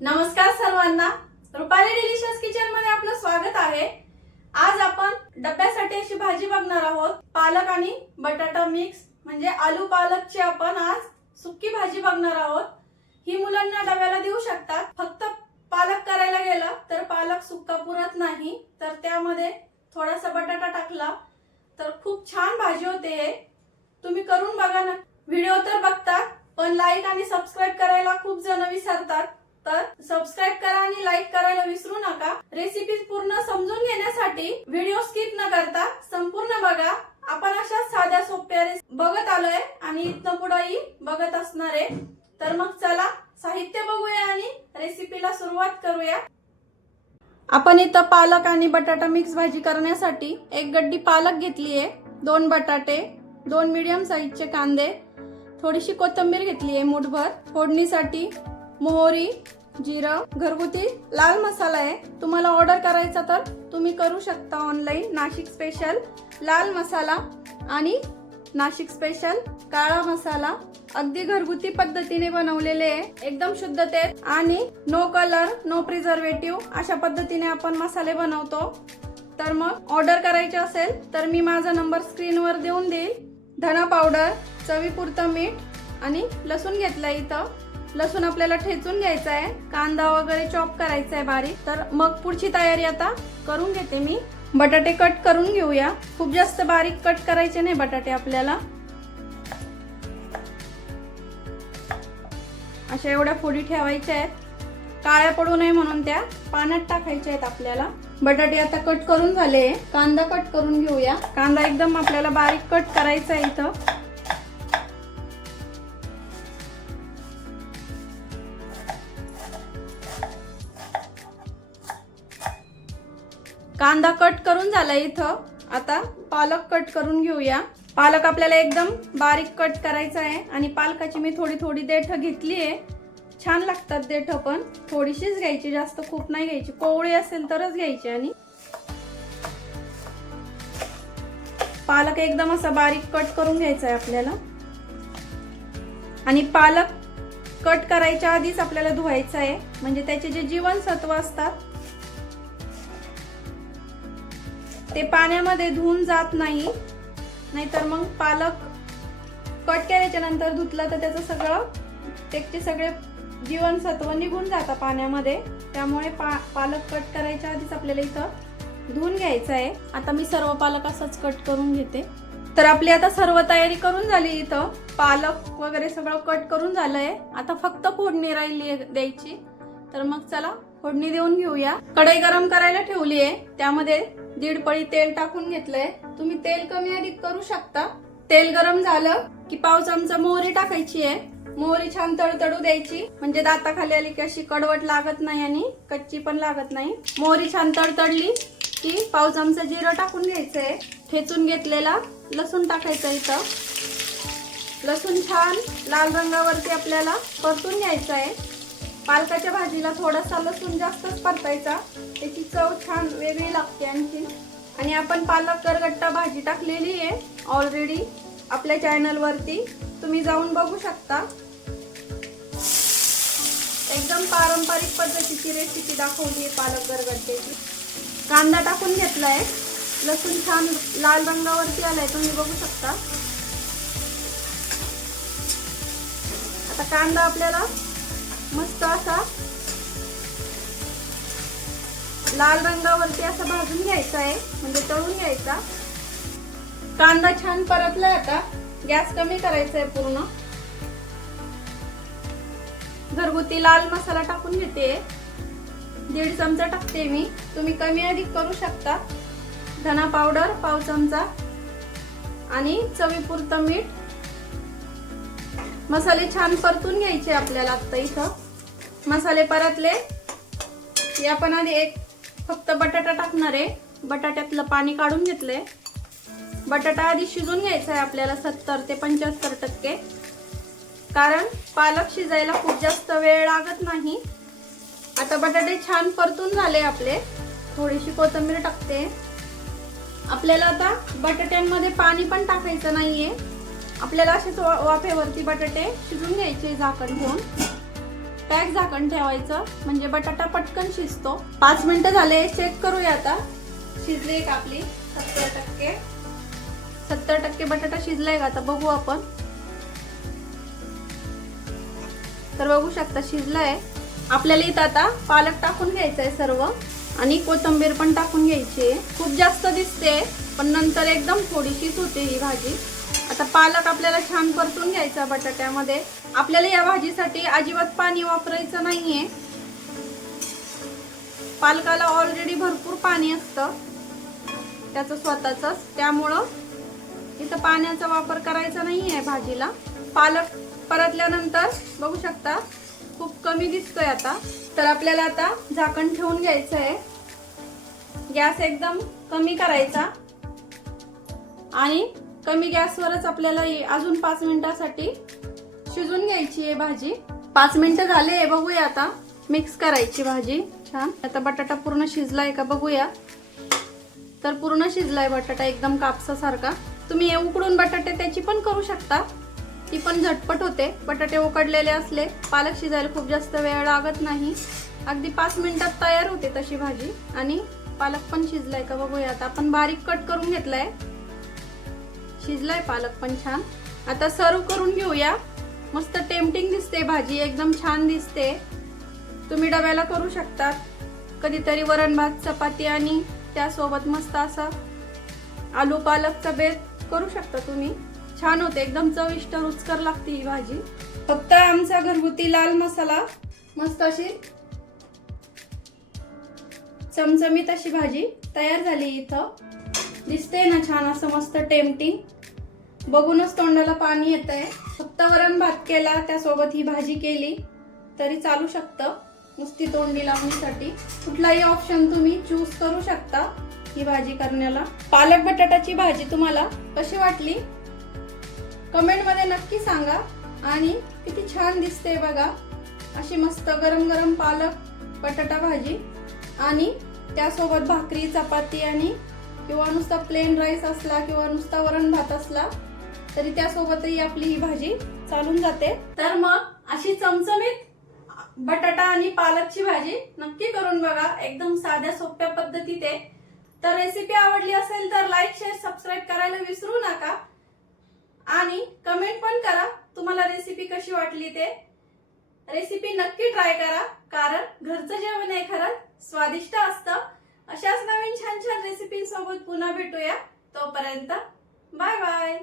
नमस्कार सर्वांना, Rupali delicious kitchen मध्ये आपलं स्वागत आहे। आज आपण डब्यासाठी अशी भाजी बघणार आहोत। पालक आणि बटाटा मिक्स म्हणजे आलू पालकची आपण आज सुक्की भाजी बघणार आहोत। ही मुलांना डब्याला देऊ शकतात। फक्त पालक करायला गेलं तर पालक सुक्का पुरत नाही, तर त्यामध्ये थोडासा बटाटा टाकला तर खूप छान भाजी होते। तुम्ही करून बघा ना। व्हिडिओ तर बघता पण लाईक आणि सबस्क्राइब करायला खूप जण विसरतात, तर सबस्क्राइब करा आणि लाईक करायला विसरू नका। रेसिपी पूर्ण समजून घेण्यासाठी व्हिडिओ स्किप न करता संपूर्ण बघा। आपण अशा साध्या सोप्या बघत आलोय आणि इथनं पुढेही बघत असणार आहे। तर मग चला साहित्य बघूया आणि रेसिपीला सुरुवात करूया। आपण इथं पालक आणि बटाटा मिक्स भाजी करण्यासाठी एक गड्डी पालक घेतली आहे, 2 बटाटे, 2 मीडियम साईजचे कांदे, थोडीशी कोथिंबीर घेतली आहे मुठभर, फोडणीसाठी मोहरी, जिरं, घरगुती लाल मसाला आहे। तुम्हाला ऑर्डर करायचा तर तुम्ही करू शकता ऑनलाईन। नाशिक स्पेशल लाल मसाला आणि नाशिक स्पेशल काळा मसाला अगदी घरगुती पद्धतीने बनवलेले आहे, एकदम शुद्धतेत आणि नो कलर नो प्रिझर्वेटिव्ह अशा पद्धतीने आपण मसाले बनवतो। तर मग ऑर्डर करायचे असेल तर मी माझा नंबर स्क्रीनवर देऊन देईल। धना पावडर, चवीपुरतं मीठ आणि लसूण घेतलाय। इथं लसूण आपल्याला ठेचून घ्यायचा आहे, कांदा वगैरे चॉप करायचा आहे बारीक। तर मग पुढची तयारी आता करून घेते मी। बटाटे कट करून घेऊया। खूप जास्त बारीक कट करायचे नाही बटाटे आपल्याला, अशा एवढ्या फोडी ठेवायच्या आहेत, काळ्या पडू नये म्हणून त्या पाण्यात टाकायच्या आहेत आपल्याला। बटाटे आता कट करून झाले, कांदा कट करून घेऊया। कांदा एकदम आपल्याला बारीक कट करायचा आहे इथं। कांदा कट करून झाला इथं। आता पालक कट करून घेऊया। पालक आपल्याला एकदम बारीक कट करायचा आहे आणि पालकाची मी थोडी थोडी देठ घेतली आहे। छान लागतात देठ, पण थोडीशीच घ्यायची, जास्त खूप नाही घ्यायची। कोवळी असेल तरच घ्यायची। आणि पालक एकदम असा बारीक कट करून घ्यायचा आहे आपल्याला। आणि पालक कट करायच्या आधीच आपल्याला धुवायचा आहे, म्हणजे त्याचे जे जीवनसत्व असतात ते पाण्यामध्ये धुवून जात नाही। नाहीतर मग पालक कट केल्याच्या नंतर धुतलं तर त्याचं त्याचे सगळे जीवनसत्व निघून जातात पाण्यामध्ये। त्यामुळे पालक कट करायच्या आधीच आपल्याला इथं धुवून घ्यायचं आहे। आता मी सर्व पालक असंच कट करून घेते। तर आपली आता सर्व तयारी करून झाली। इथं पालक वगैरे सगळं कट करून झालंय। आता फक्त फोडणी राहिली द्यायची। तर मग चला फोडणी देऊन घेऊया। कढई गरम करायला ठेवली आहे, त्यामध्ये 1.5 पळी तेल टाकून घेतलंय। तुम्ही तेल कमी अधिक करू शकता। तेल गरम झालं की पाव चमचा मोहरी टाकायची आहे। मोहरी छान तडतडू द्यायची, म्हणजे दाताखाली आली की अशी कडवट लागत नाही आणि कच्ची पण लागत नाही। मोहरी छान तडतडली की पाव चमचा जिरं टाकून घ्यायचंय। ठेचून घेतलेला लसूण टाकायचा इथं। लसूण छान लाल रंगावरती आपल्याला परतून घ्यायचा आहे। पालकाच्या भाजीला थोडासा लसूण जास्तच परतायचा, त्याची चव छान वेगळी लागते आणखी। आणि आपण पालक गरगट्टा भाजी टाकलेली आहे ऑलरेडी आपल्या चॅनल वरती, तुम्ही जाऊन बघू शकता। एकदम पारंपरिक पद्धतीची रेसिपी दाखवली आहे पालक गरगट्ट्याची। कांदा टाकून घेतलाय, लसूण छान लाल रंगावरती आलाय, तुम्ही बघू शकता। आता कांदा आपल्याला मस्त असा लाल रंगावरती असा भाजून घ्यायचा आहे, म्हणजे तळून घ्यायचा। कांदा छान परतलाय, आता गॅस कमी करायचा आहे पूर्ण। घरगुती लाल मसाला टाकून घेते, 1.5 चमचा टाकते मी, तुम्ही कमी अधिक करू शकता। धना पावडर पाव चमचा आणि चवीपुरतं मीठ। मसाले छान परतून घ्यायचे आपल्याला। आता इथं मसाले परतले की आपण आधी फक्त बटाटा टाकणार आहे। बटाट्यातलं पाणी काढून घेतलंय। बटाटा आधी शिजून घ्यायचा आहे आपल्याला 70 ते 75%, कारण पालक शिजायला खूप जास्त वेळ लागत नाही। आता बटाटे छान परतून झाले आपले, थोडीशी कोथिंबीर टाकते। आपल्याला आता बटाट्यांमध्ये पाणी पण टाकायचं नाहीये, आपल्याला असेच वाफेवरती बटाटे शिजून घ्यायचे झाकण ठेवून। पॅक झाकण ठेवायचं म्हणजे बटाटा पटकन शिजतो. 5 मिनिटं झाले, चेक करूया आता. शिजली का आपली 70%. 70% बटाटा शिजलाय का आता बघू आपण. तर बघू शकता शिजलाय. आपल्याला इथं आता पालक टाकून घ्यायचा आहे सर्व आणि कोथिंबीर पण टाकून घ्यायची आहे. खूप जास्त दिसते पण नंतर एकदम थोडीशीच होते ही भाजी. आता पालक आपल्याला छान परतून घ्यायचा बटाट्यामध्ये. आपल्याला या भाजीसाठी अजिबात पाणी वापरायचं नाहीये. पालकाला ऑलरेडी भरपूर पाणी असतं त्याचं स्वतःच, त्यामुळं इथं पाण्याचा वापर करायचा नाहीये भाजीला. पालक परतल्यानंतर बघू शकता खूप कमी दिसतोय आता. तर आपल्याला आता झाकण ठेवून घ्यायचं आहे. गॅस एकदम कमी करायचा आणि कमी गॅसवरच आपल्याला अजून 5 मिनिटांसाठी शिजून घ्यायची आहे भाजी. 5 मिनिटं झाले, बघूया आता. मिक्स करायची भाजी छान. आता बटाटा पूर्ण शिजलाय का बघूया. तर पूर्ण शिजलाय बटाटा एकदम कापसासारखा. तुम्ही उकडून बटाटे त्याची पण करू शकता, ती पण झटपट होते. बटाटे उकडलेले असले, पालक शिजायला खूप जास्त वेळ लागत नाही. अगदी 5 मिनिटात तयार होते तशी भाजी. आणि पालक पण शिजलाय का बघूया आता. आपण बारीक कट करून घेतलाय. शिजलाय पालक पण छान. आता सर्व करून घेऊया. मस्त टेम्पटिंग दिसते भाजी, एकदम छान दिसते. तुम्ही डब्याला करू शकता. कधीतरी वरण भात चपाती आणि त्यासोबत मस्त असा आलू पालकचा बेत करू शकता तुम्ही. छान होते, एकदम चविष्ट रुचकर लागते ही भाजी. फक्त आमचा घरगुती लाल मसाला मस्त अशी चमचमीत अशी भाजी तयार झाली. इथं दिसते ना छान असं मस्त टेम्पटिंग. बघूनच तोंडाला पाणी येतंय. फक्त वरण भात केला त्यासोबत ही भाजी केली तरी चालू शकतं. नुसती तोंडी लावण्यासाठी कुठलाही ऑप्शन तुम्ही चूज करू शकता ही भाजी करण्याला. पालक बटाट्याची भाजी तुम्हाला कशी वाटली कमेंट मध्ये नक्की सांगा. आणि किती छान दिसते बघा, अशी मस्त गरम गरम पालक बटाटा भाजी आणि त्यासोबत भाकरी चपाती आणि किंवा नुसता प्लेन राईस असला किंवा नुसता वरण भात असला तरी त्यासोबतही आपली ही भाजी चालून जाते. तर मग अशी चमचमीत बटाटा आणि पालकची भाजी नक्की करून बघा, एकदम साध्या सोप्या पद्धतीत आहे. तर रेसिपी आवडली असेल तर लाईक शेअर सबस्क्राईब करायला विसरू नका आणि कमेंट पण करा तुम्हाला रेसिपी कशी वाटली ते. रेसिपी नक्की ट्राय करा, कारण घरचं जेवण आहे खरंच स्वादिष्ट असतं. अशाच नवीन छान छान रेसिपी सोबत पुन्हा भेटूया. तोपर्यंत बाय बाय.